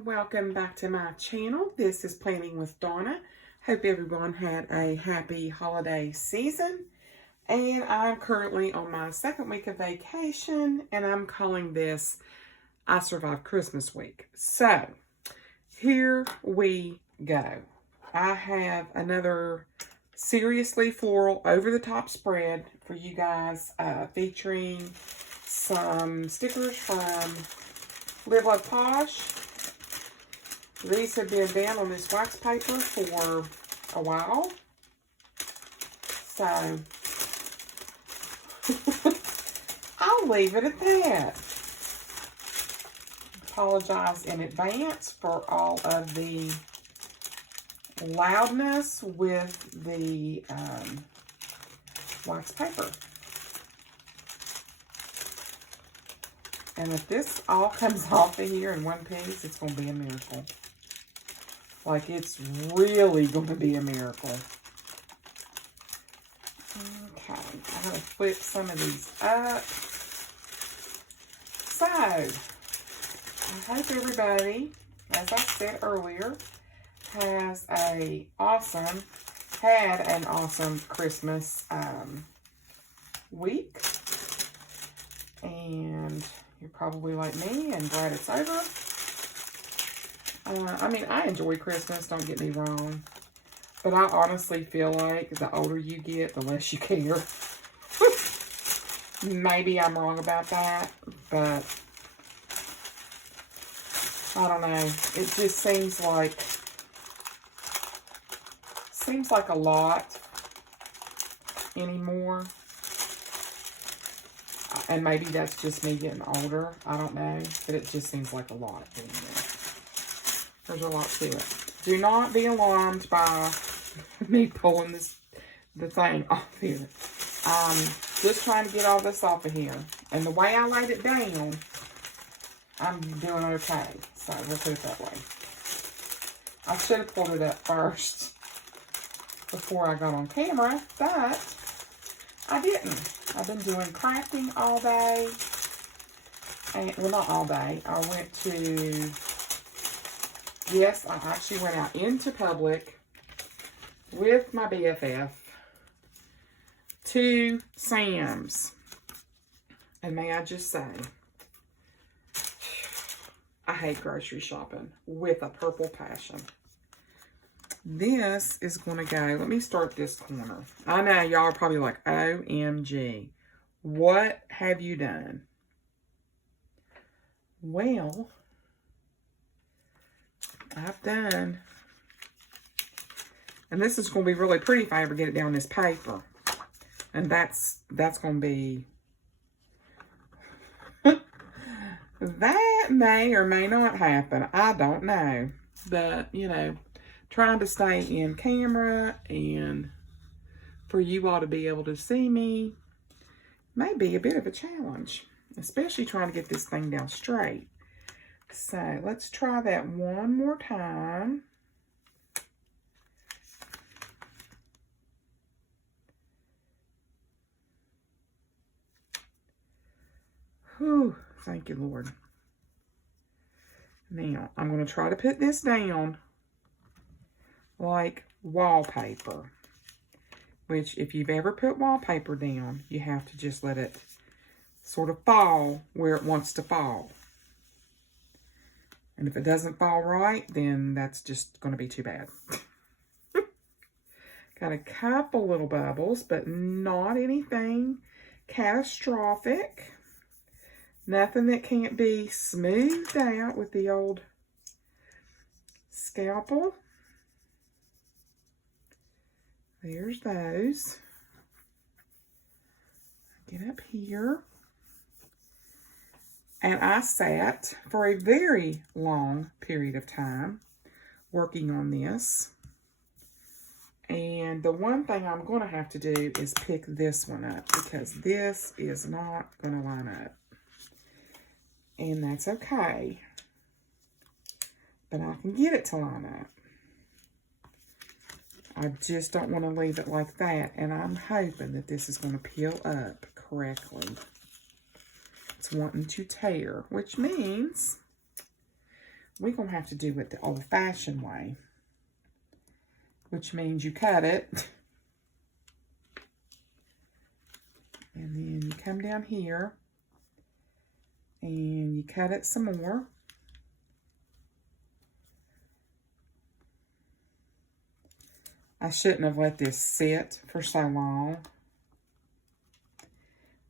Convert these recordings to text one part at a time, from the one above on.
and welcome back to my channel. This is Planning with Donna. Hope everyone had a happy holiday season. And I'm currently on my second week of vacation, and I'm calling this I Survived Christmas Week. So, here we go. I have another seriously floral over-the-top spread for you guys, featuring some stickers from Live Love Posh. These have been down on this wax paper for a while. So, I'll leave it at that. Apologize in advance for all of the loudness with the wax paper. And if this all comes off of here in one piece, it's going to be a miracle. Like, it's really going to be a miracle. Okay, I'm going to flip some of these up. So, I hope everybody, as I said earlier, had an awesome Christmas week. And you're probably like me and glad it's over. I mean, I enjoy Christmas, don't get me wrong. But I honestly feel like the older you get, the less you care. Maybe I'm wrong about that, but I don't know. It just seems like a lot anymore. And maybe that's just me getting older. I don't know. But it just seems like a lot anymore. There's a lot to it. Do not be alarmed by me pulling the thing off here. Just trying to get all this off of here. And the way I laid it down, I'm doing okay. So we'll put it that way. I should have pulled it up first before I got on camera, but I didn't. I've been doing crafting all day. And, well, not all day. I went to, yes, I actually went out into public with my BFF to Sam's. And may I just say, I hate grocery shopping with a purple passion. This is going to go, let me start this corner. I know y'all are probably like, OMG, what have you done? Well, I've done, and this is going to be really pretty if I ever get it down this paper. And that's going to be, that may or may not happen. I don't know. But, you know, trying to stay in camera and for you all to be able to see me may be a bit of a challenge, especially trying to get this thing down straight. So let's try that one more time. Whew, thank you, Lord. Now, I'm going to try to put this down like wallpaper, which if you've ever put wallpaper down, you have to just let it sort of fall where it wants to fall. And if it doesn't fall right, then that's just going to be too bad. Got a couple little bubbles, but not anything catastrophic. Nothing that can't be smoothed out with the old scalpel. There's those. Get up here. And I sat for a very long period of time working on this. And the one thing I'm going to have to do is pick this one up because this is not going to line up. And that's okay. But I can get it to line up. I just don't want to leave it like that. And I'm hoping that this is going to peel up correctly. It's wanting to tear, which means we're going to have to do it the old-fashioned way, which means you cut it. And then you come down here and you cut it some more. I shouldn't have let this sit for so long.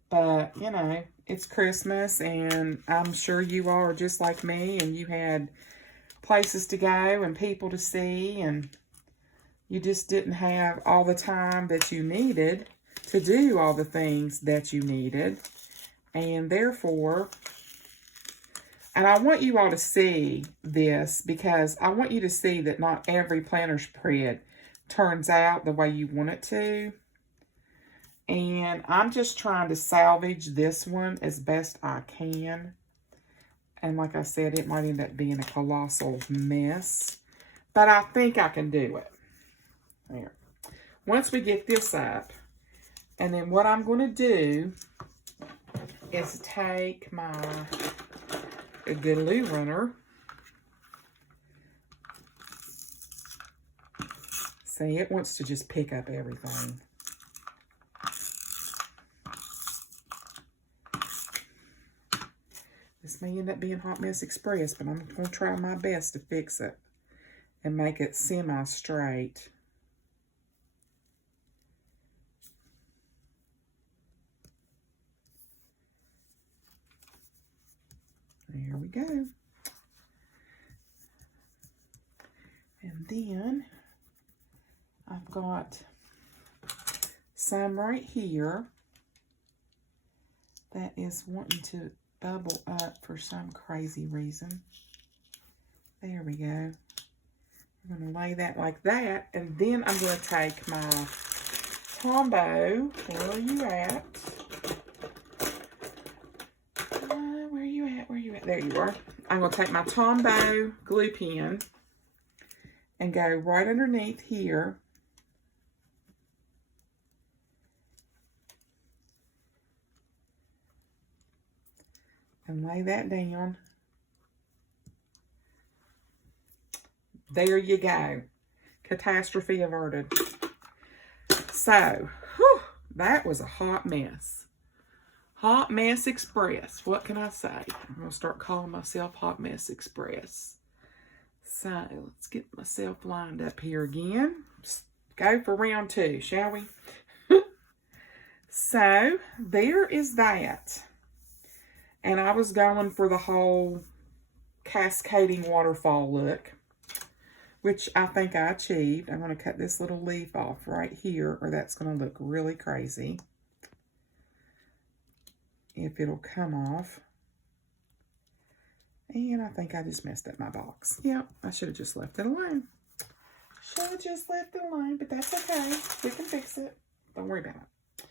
But, you know, it's Christmas, and I'm sure you all are just like me, and you had places to go and people to see, and you just didn't have all the time that you needed to do all the things that you needed. And therefore, and I want you all to see this, because I want you to see that not every planner spread turns out the way you want it to. And I'm just trying to salvage this one as best I can. And like I said, it might end up being a colossal mess. But I think I can do it. There. Once we get this up, and then what I'm going to do is take my glue runner. See, it wants to just pick up everything. This may end up being Hot Mess Express, but I'm going to try my best to fix it and make it semi-straight. There we go. And then I've got some right here that is wanting to bubble up for some crazy reason. There we go. I'm going to lay that like that, and then I'm going to take my Tombow. Where are you at? Where are you at? Where are you at? There you are. I'm going to take my Tombow glue pen and go right underneath here. And lay that down. There you go. Catastrophe averted. So, whew, that was a hot mess. Hot Mess Express. What can I say? I'm going to start calling myself Hot Mess Express. So, let's get myself lined up here again. Let's go for round 2, shall we? So, there is that. And I was going for the whole cascading waterfall look, which I think I achieved. I'm going to cut this little leaf off right here, or that's going to look really crazy if it'll come off. And I think I just messed up my box. Yep, I should have just left it alone. Should have just left it alone, but that's okay. We can fix it. Don't worry about it.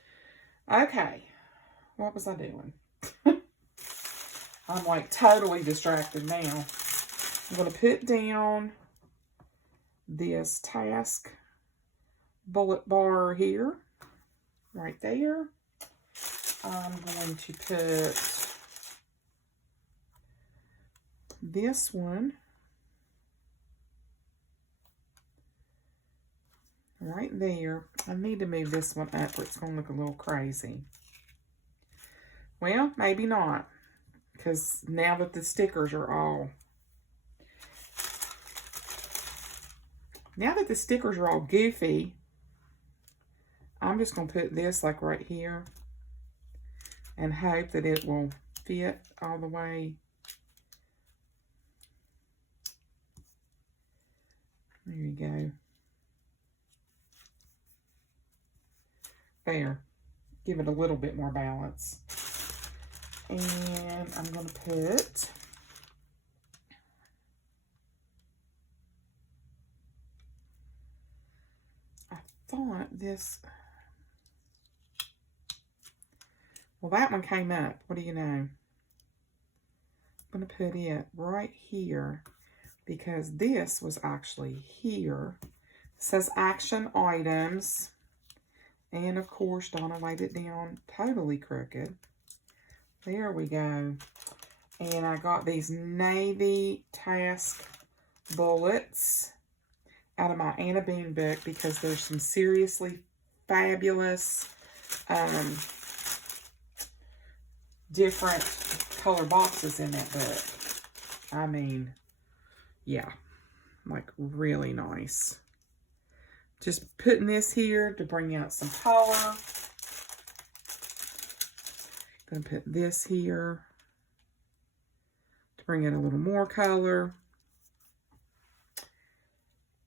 Okay, what was I doing? I'm like totally distracted now. I'm going to put down this task bullet bar here, right there. I'm going to put this one right there. I need to move this one up or it's going to look a little crazy. Well, maybe not. Because now that the stickers are all... Now that the stickers are all goofy, I'm just going to put this like right here and hope that it will fit all the way. There you go. There. Give it a little bit more balance. And I'm going to put I thought this, well, that one came up. What do you know? I'm going to put it right here because this was actually here. It says action items. And of course, Donna laid it down totally crooked. There we go. And I got these Navy Task bullets out of my Anna Boone book because there's some seriously fabulous different color boxes in that book. I mean, yeah, like really nice. Just putting this here to bring out some color. Gonna put this here to bring in a little more color.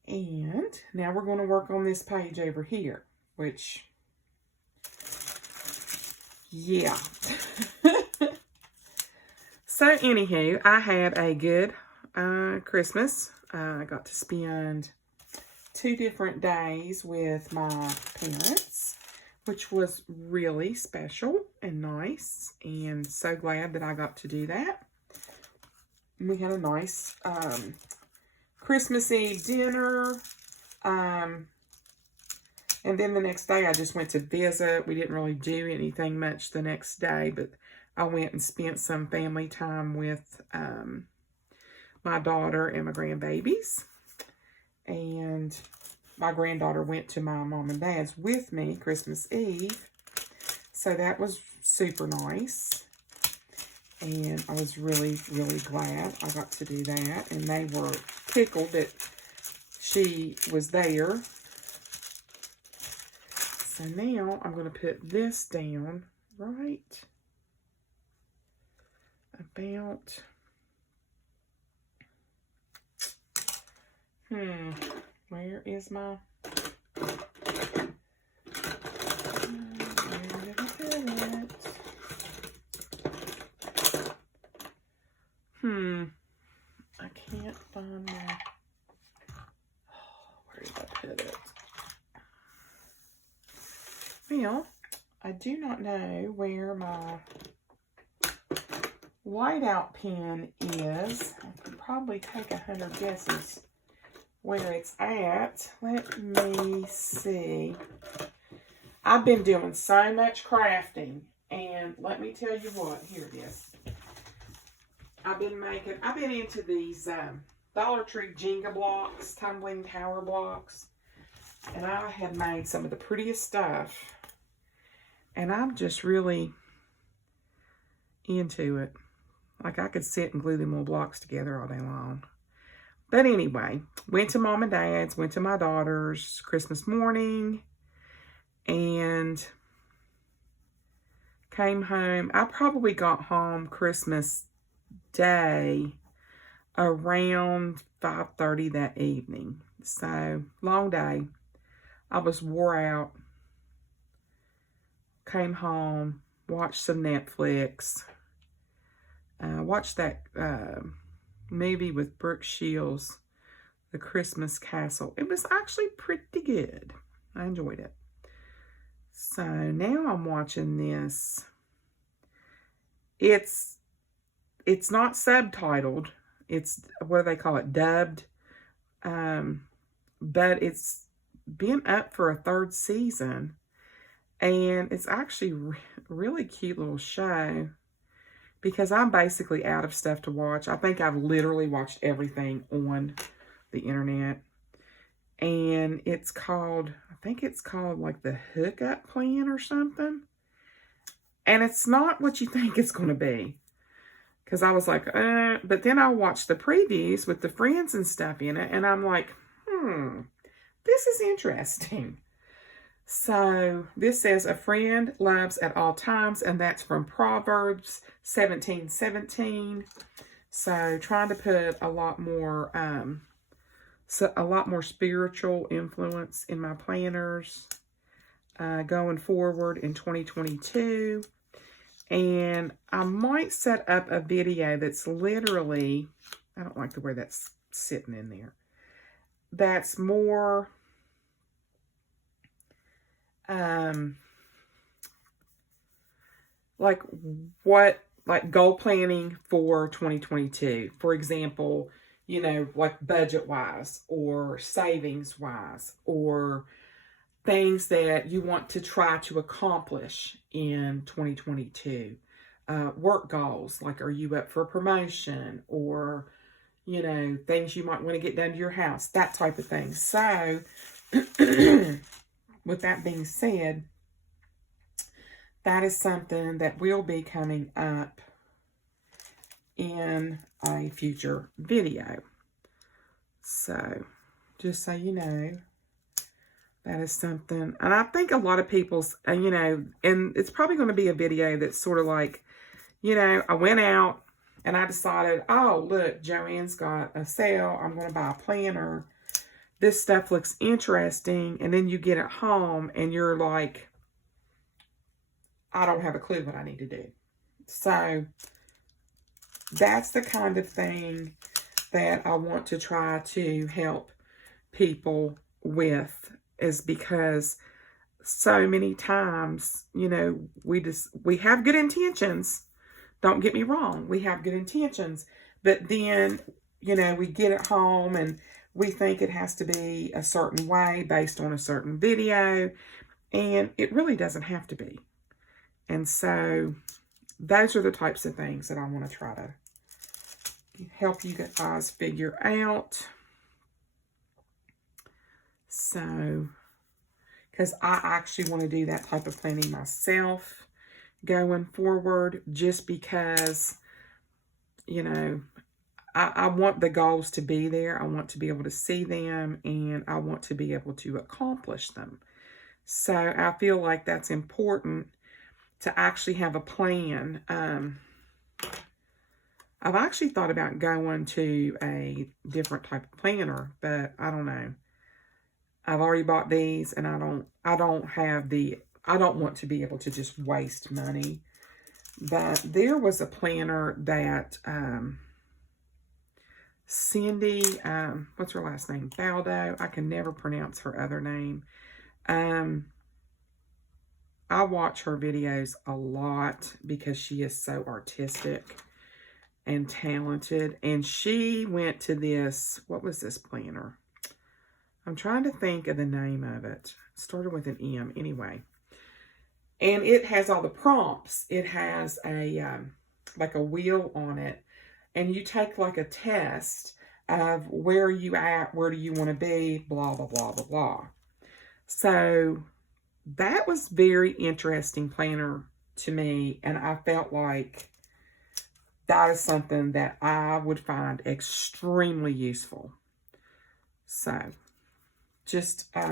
And now we're going to work on this page over here, which, yeah. So, anywho, I had a good Christmas. I got to spend 2 different days with my parents, which was really special and nice, and so glad that I got to do that. We had a nice Christmas Eve dinner, and then the next day I just went to visit. We didn't really do anything much the next day, but I went and spent some family time with my daughter and my grandbabies. And my granddaughter went to my mom and dad's with me Christmas Eve. So that was super nice. And I was really, really glad I got to do that. And they were tickled that she was there. So now I'm going to put this down right about, where is my, where did I put it? I can't find my, where did I put it? Well, I do not know where my whiteout pen is. I can probably take 100 guesses where it's at. Let me see. I've been doing so much crafting, and let me tell you what, here it is. I've been into these Dollar Tree Jenga blocks, tumbling tower blocks, and I have made some of the prettiest stuff, and I'm just really into it. Like, I could sit and glue them little blocks together all day long. But anyway, went to mom and dad's, went to my daughter's Christmas morning, and came home. I probably got home Christmas Day around 5:30 that evening. So, long day. I was wore out. Came home, watched some Netflix. Watched that movie with Brooke Shields, The Christmas Castle. It was actually pretty good. I enjoyed it. So now I'm watching this. It's not subtitled. It's, what do they call it? Dubbed. But it's been up for a 3rd season. And it's actually really cute little show. Because I'm basically out of stuff to watch. I think I've literally watched everything on the internet. And it's called, I think it's called like the Hookup Plan or something. And it's not what you think it's going to be. Because I was like, but then I watched the previews with the friends and stuff in it. And I'm like, this is interesting. So this says, a friend loves at all times, and that's from Proverbs 17:17. So trying to put a lot more spiritual influence in my planners going forward in 2022. And I might set up a video that's literally, I don't like the way that's sitting in there, that's more like goal planning for 2022. For example, you know, like budget wise or savings wise, or things that you want to try to accomplish in 2022. work goals. Like, are you up for a promotion, or, you know, things you might want to get done to your house, that type of thing. So, with that being said, that is something that will be coming up in a future video. So, just so you know, that is something. And I think a lot of people's, you know, and it's probably going to be a video that's sort of like, you know, I went out and I decided, oh, look, Joanne's got a sale. I'm going to buy a planner. This stuff looks interesting. And then you get it home and you're like, I don't have a clue what I need to do. So that's the kind of thing that I want to try to help people with, is because so many times, you know, we have good intentions. Don't get me wrong. We have good intentions, but then, you know, we get it home and we think it has to be a certain way based on a certain video, and it really doesn't have to be. And so those are the types of things that I want to try to help you guys figure out. So, because I actually want to do that type of planning myself going forward, just because, you know, I want the goals to be there. I want to be able to see them, and I want to be able to accomplish them. So I feel like that's important, to actually have a plan. I've actually thought about going to a different type of planner, but I don't know. I've already bought these, and I don't want to be able to just waste money. But there was a planner that Cindy, what's her last name? Baldo. I can never pronounce her other name. I watch her videos a lot because she is so artistic and talented. And she went to this, what was this planner? I'm trying to think of the name of it. It started with an M anyway. And it has all the prompts. It has a, like a wheel on it. And you take like a test of where are you at, where do you want to be, blah, blah, blah, blah, blah. So that was very interesting planner to me. And I felt like that is something that I would find extremely useful. So just, I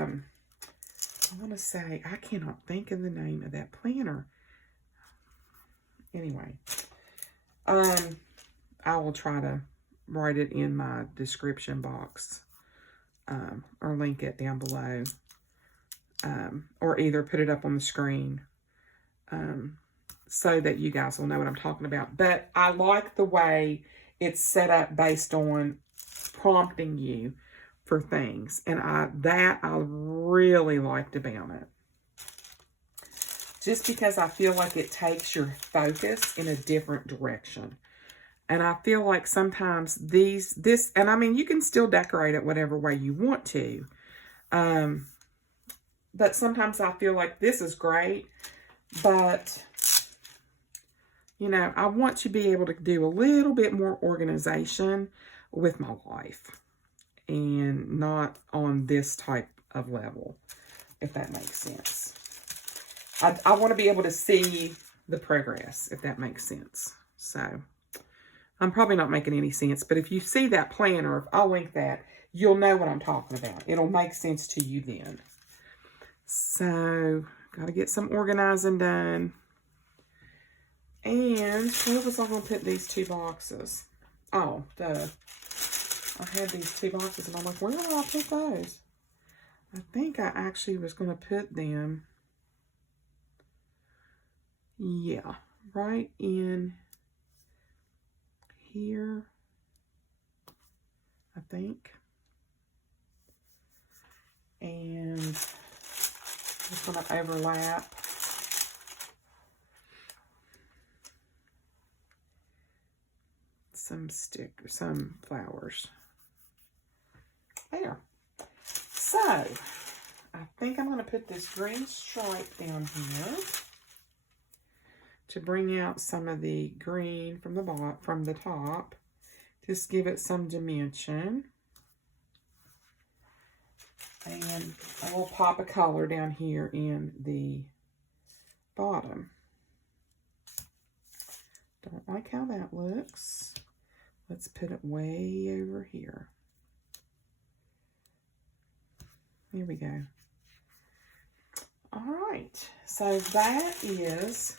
want to say, I cannot think of the name of that planner. Anyway, I will try to write it in my description box, or link it down below, or either put it up on the screen, so that you guys will know what I'm talking about. But I like the way it's set up based on prompting you for things. And I really liked about it. Just because I feel like it takes your focus in a different direction. And I feel like sometimes and I mean, you can still decorate it whatever way you want to. But sometimes I feel like this is great, but, you know, I want to be able to do a little bit more organization with my life, and not on this type of level, if that makes sense. I want to be able to see the progress, if that makes sense. So I'm probably not making any sense, but if you see that planner, if I'll link that, you'll know what I'm talking about. It'll make sense to you then. So, got to get some organizing done. And where was I going to put these two boxes? Oh, duh. I had these two boxes, and I'm like, where will I put those? I think I actually was going to put them, yeah, right in here, I think. And it's going to overlap. Some flowers. There. So, I think I'm going to put this green stripe down here to bring out some of the green from the bottom, from the top. Just give it some dimension. And I will pop a color down here in the bottom. Don't like how that looks. Let's put it way over here. There we go. All right, so that is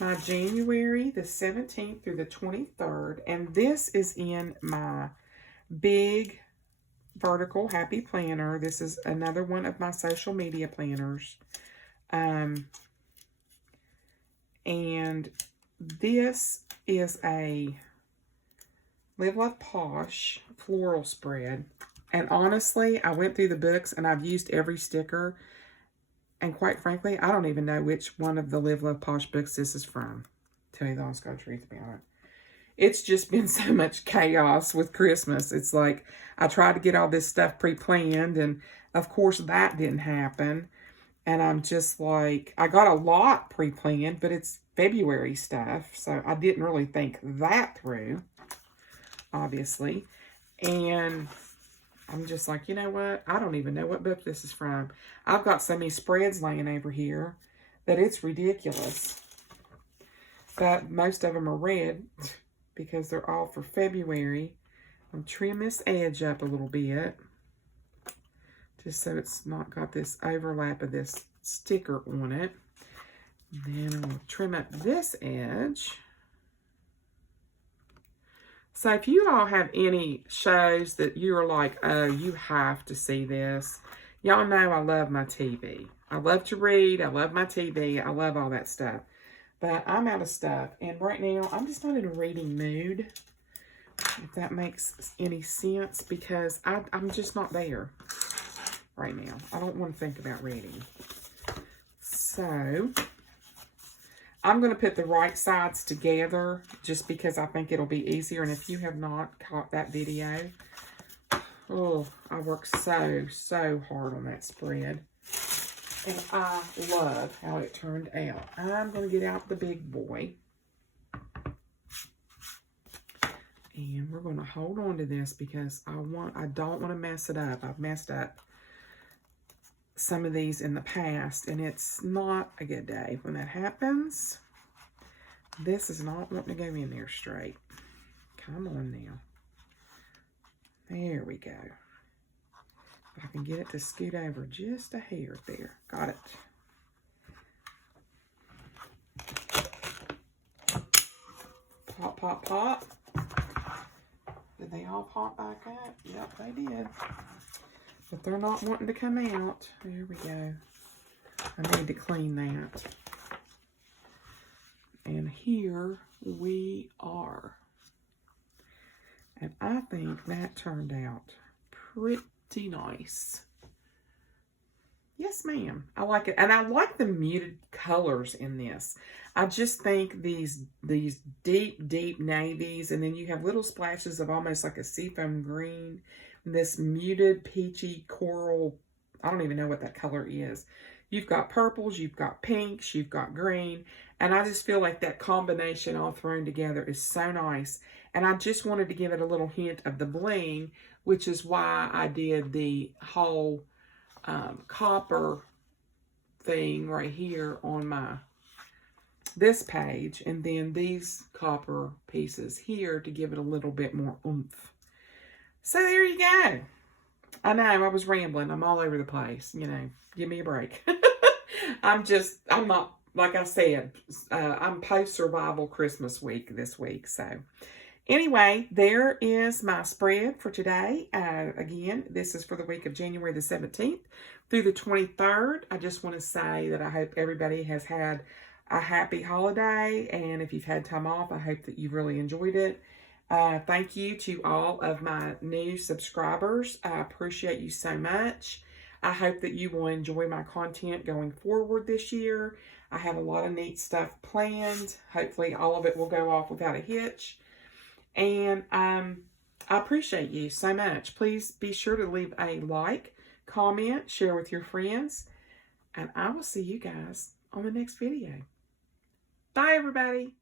my January the 17th through the 23rd, and this is in my big vertical happy planner. This is another one of my social media planners. And this is a Live Love Posh floral spread. And honestly, I went through the books and I've used every sticker. And quite frankly, I don't even know which one of the Live Love Posh books this is from. Tell you the honest God truth about it. It's just been so much chaos with Christmas. It's like I tried to get all this stuff pre-planned, and of course that didn't happen. And I'm just like, I got a lot pre-planned, but it's February stuff, so I didn't really think that through, obviously. And I'm just like, you know what? I don't even know what book this is from. I've got so many spreads laying over here that it's ridiculous. But most of them are red because they're all for February. I'm trim this edge up a little bit just so it's not got this overlap of this sticker on it. Then I'll trim up this edge. So if you all have any shows that you're like, oh, you have to see this. Y'all know I love my TV. I love to read. I love my TV. I love all that stuff. But I'm out of stuff. And right now, I'm just not in a reading mood. If that makes any sense. Because I'm just not there right now. I don't want to think about reading. So I'm going to put the right sides together just because I think it'll be easier. And if you have not caught that video, oh, I worked so hard on that spread. And I love how it turned out. I'm going to get out the big boy. And we're going to hold on to this because I don't want to mess it up. I've messed up some of these in the past, and it's not a good day when that happens. This is not wanting to go in there straight. Come on now. There we go. If I can get it to scoot over just a hair there. Got it. Pop, pop, pop. Did they all pop back up? Yep, they did. But they're not wanting to come out. There we go. I need to clean that. And here we are. And I think that turned out pretty nice. Yes, ma'am. I like it. And I like the muted colors in this. I just think these deep, deep navies, and then you have little splashes of almost like a seafoam green. This muted peachy coral, I don't even know what that color is. You've got purples, you've got pinks, you've got green. And I just feel like that combination all thrown together is so nice. And I just wanted to give it a little hint of the bling, which is why I did the whole copper thing right here on this page. And then these copper pieces here to give it a little bit more oomph. So there you go. I know, I was rambling. I'm all over the place. You know, give me a break. I'm not, like I said, I'm post-survival Christmas week this week. So anyway, there is my spread for today. Again, this is for the week of January the 17th through the 23rd. I just want to say that I hope everybody has had a happy holiday. And if you've had time off, I hope that you've really enjoyed it. Thank you to all of my new subscribers. I appreciate you so much. I hope that you will enjoy my content going forward this year. I have a lot of neat stuff planned. Hopefully all of it will go off without a hitch. And I appreciate you so much. Please be sure to leave a like, comment, share with your friends. And I will see you guys on the next video. Bye, everybody.